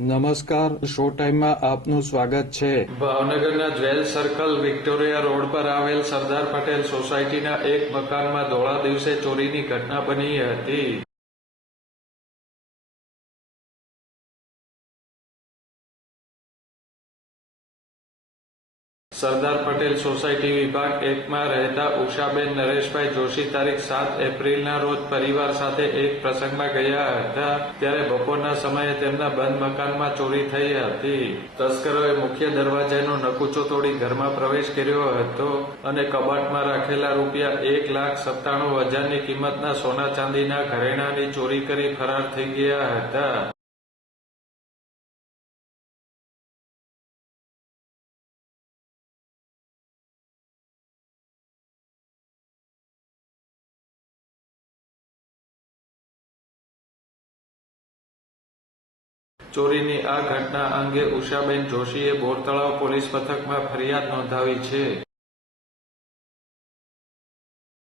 નમસ્કાર, શો ટાઈમમાં આપનું સ્વાગત છે. ભાવનગરના જ્વેલ સર્કલ વિક્ટોરિયા રોડ પર આવેલ સરદાર પટેલ સોસાયટીના એક મકાનમાં ધોળા દિવસે ચોરીની ઘટના બની હતી. સરદાર પટેલ સોસાયટી વિભાગ 1માં રહેતા ઉષાબેન નરેશભાઈ જોશી તારીખ 7 એપ્રિલના રોજ પરિવાર સાથે એક પ્રસંગમાં ગયા હતા. ત્યારે બપોરના સમયે તેમના બંધ મકાનમાં ચોરી થઈ હતી. તસ્કરોએ મુખ્ય દરવાજાનો નકુચો તોડી ઘરમાં પ્રવેશ કર્યો હતો અને કબાટમાં રાખેલા રૂપિયા 1,97,000ની કિંમતના સોના ચાંદીના ઘરેણાંની ચોરી કરી ફરાર થઈ ગયા હતા. ચોરીની આ ઘટના અંગે ઉષાબેન જોશીએ બોરતળાવ પોલીસ મથકમાં ફરિયાદ નોંધાવી છે.